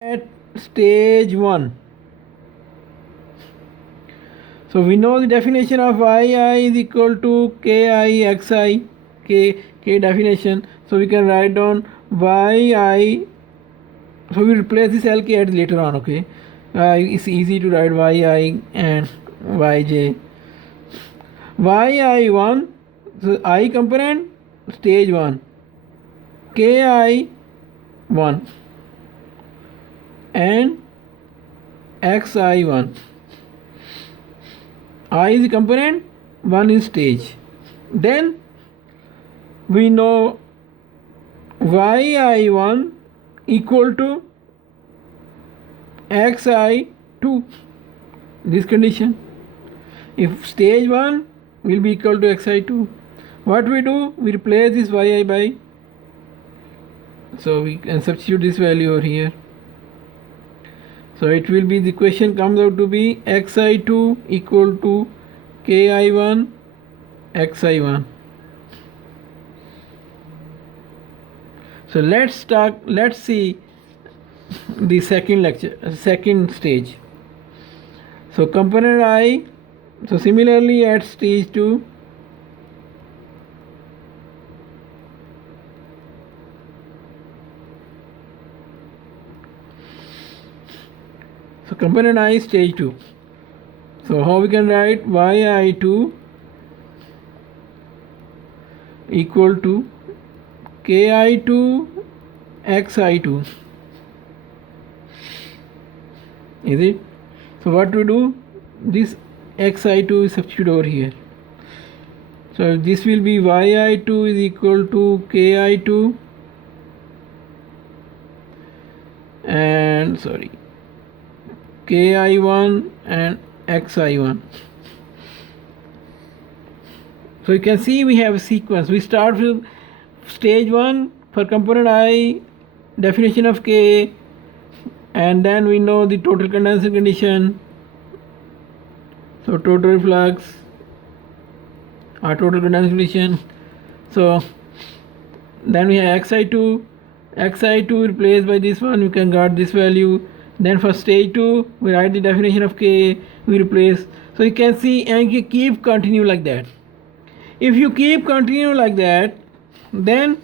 at stage 1. So we know the definition of yi is equal to ki xi, k definition. So we can write down yi. So we replace this lk at later on. Okay, it's easy to write yi and yj. yi1, so I component stage 1, ki1 and xi1. I is the component, 1 is stage. Then we know yi1 equal to xi2, this condition. If stage 1 will be equal to xi2, what we do, we replace this yi by, so we can substitute this value over here. So it will be, the question comes out to be xi2 equal to ki1 xi1. So let's see the second stage. So component I, so similarly at stage 2, so component I is stage 2. So how we can write yi2 equal to ki2 xi2, is it? So what we do, this xi2 is substitute over here. So this will be yi2 is equal to ki2 and ki1 and xi1. So you can see we have a sequence. We start with stage 1 for component I, definition of k, and then we know the total condensation condition, so total reflux or total condensation condition. So then we have xi2 replaced by this one, we can got this value. Then for stage 2 we write the definition of k, we replace. So you can see, and you keep continue like that. If you keep continue like that, then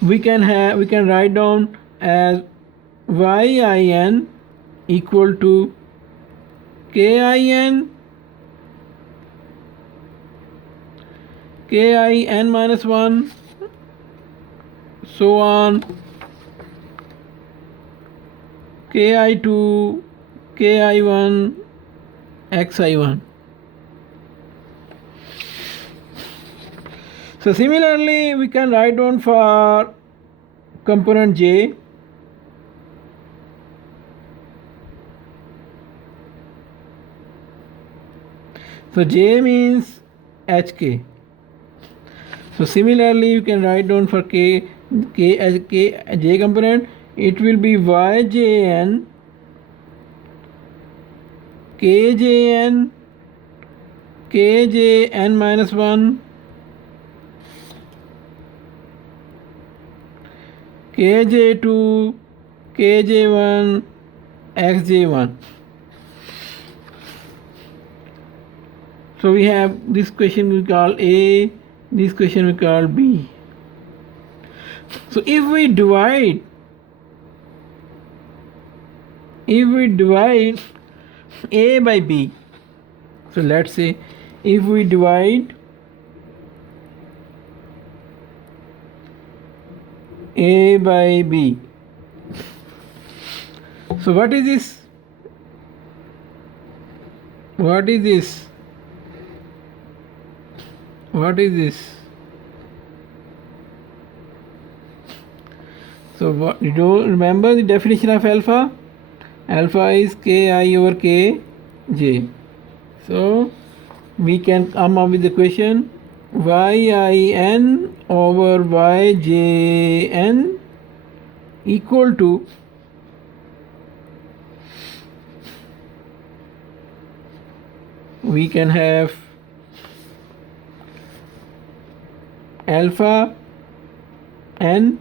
we can write down as yin equal to kin minus 1, so on, ki2 ki1 xi1. So similarly we can write down for component j. So j means hk. So similarly you can write down for j component, it will be yjn kjn minus 1 kj2 kj1 xj1. So we have this question we call A, this question we call B. So if we divide A by B, so let's say if we divide A by B, so what is this? What is this? So what, you don't remember the definition of alpha? Alpha is ki over kj. So we can come up with the equation yin over yjn equal to we can have alpha n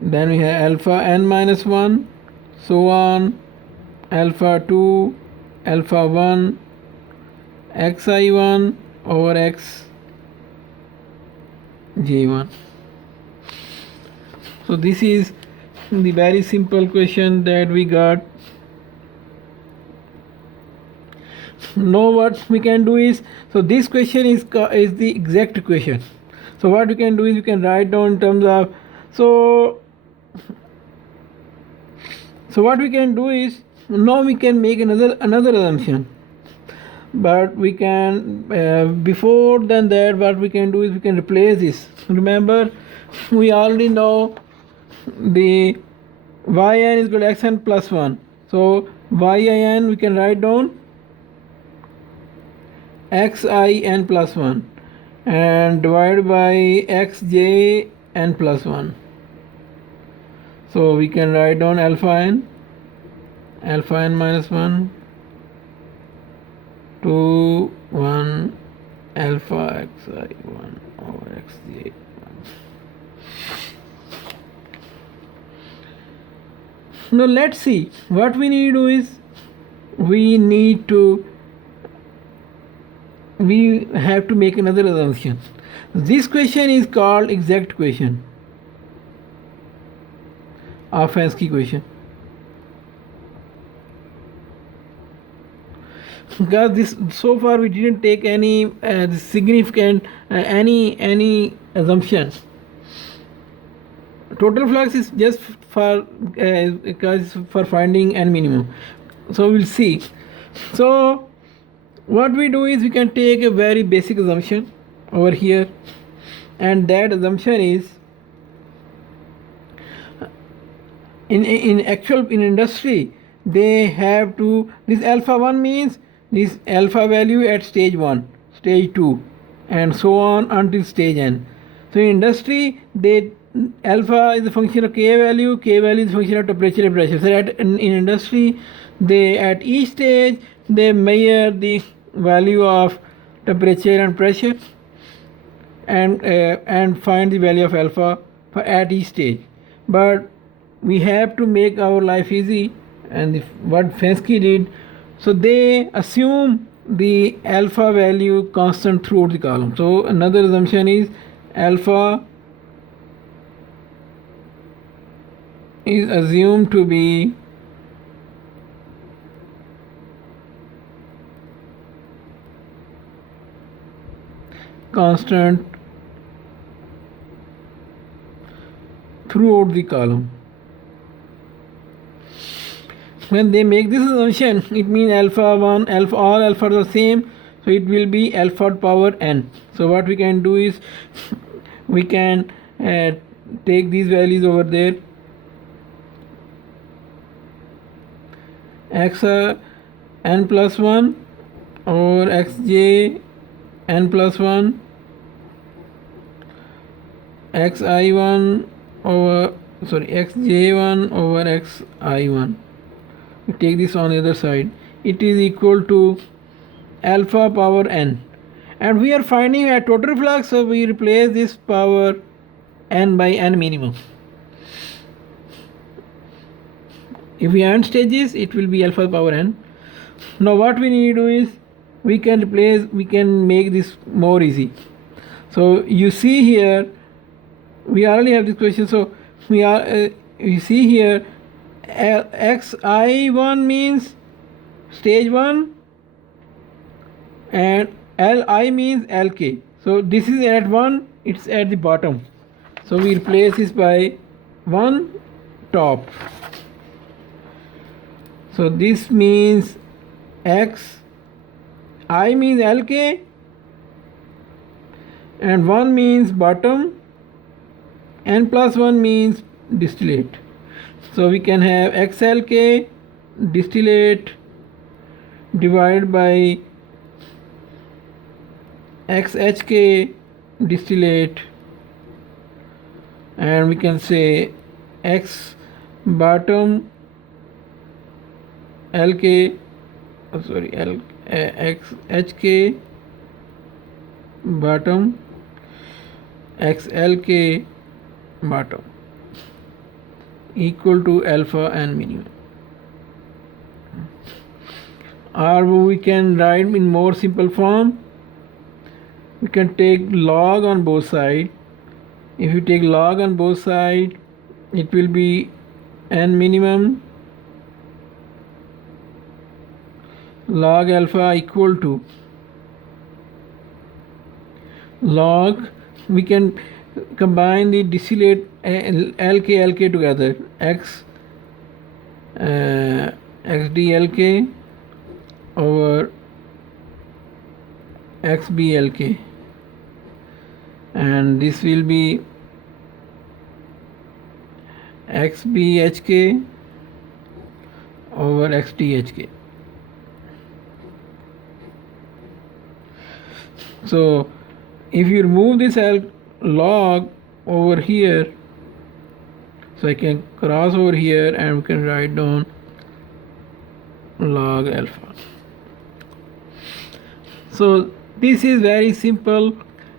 then we have alpha n minus 1, so on, alpha 2, alpha 1, xi1 over x j1. So this is the very simple question that we got. Now what we can do is, so this question is the exact question. So what we can do is we can write down in terms of, so what we can do is, now we can make another assumption, but we can before than that what we can do is we can replace this. Remember, we already know the yn is equal to xn plus 1, so yin we can write down xin plus 1 and divided by xjn plus 1. So we can write down alpha n minus 1 to 1 alpha xi1 over xj1. Now let's see, what we need to do is we have to make another assumption. This question is called exact question of Fensky question, because this so far we didn't take any significant any assumption. Total flux is just for finding n minimum. So we'll see. So what we do is we can take a very basic assumption over here, and that assumption is in industry they have to, this alpha 1 means this alpha value at stage 1, stage 2 and so on until stage n. So in industry they, alpha is a function of k value is a function of temperature and pressure. So in industry they at each stage they measure the value of temperature and pressure and find the value of alpha for at each stage. But we have to make our life easy, and what Fensky did, so they assume the alpha value constant throughout the column. So another assumption is alpha is assumed to be constant throughout the column. When they make this assumption, it means alpha 1, alpha, all alphas are same, so it will be alpha power n. So what we can do is we can take these values over there, x n plus 1 or xj n plus 1 xi1 over xj1 over xi1. We take this on the other side, it is equal to alpha power n, and we are finding a total flux, so we replace this power n by n minimum. If we add stages, it will be alpha power n. Now what we need to do is we can make this more easy. So you see here we already have this question, so you see here xi1 means stage 1 and li means lk. So this is at 1, it's at the bottom, so we replace this by 1 top. So this means x I means lk and 1 means bottom, n plus 1 means distillate. So we can have xlk distillate divided by xhk distillate, and we can say x bottom lk xhk bottom xlk bottom. equal to alpha and minimum. Or we can write in more simple form. We can take log on both sides. If you take log on both sides, it will be n minimum log alpha equal to log, we can combine the distillate LK together, XDLK over XBLK, and this will be XBHK over XDHK. So if you remove this log over here, so I can cross over here and we can write down log alpha. So this is very simple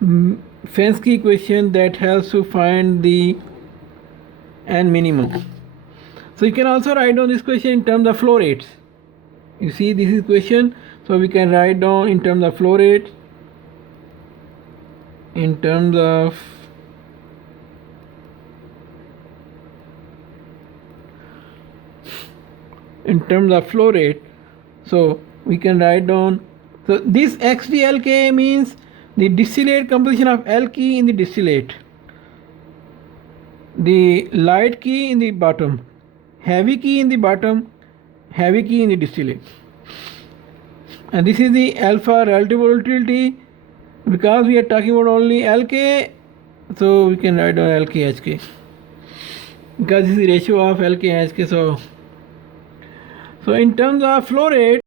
Fensky equation that helps to find the n minimum. So you can also write down this question in terms of flow rates. You see this is question, so we can write down in terms of flow rate, in terms of flow rate. So we can write down, so this XDLK means the distillate composition of L key in the distillate, the light key in the bottom, heavy key in the bottom, heavy key in the distillate. And this is the alpha relative volatility. Because we are talking about only LK, so we can write down LK HK, because this is the ratio of LK HK. So in terms of flow rate,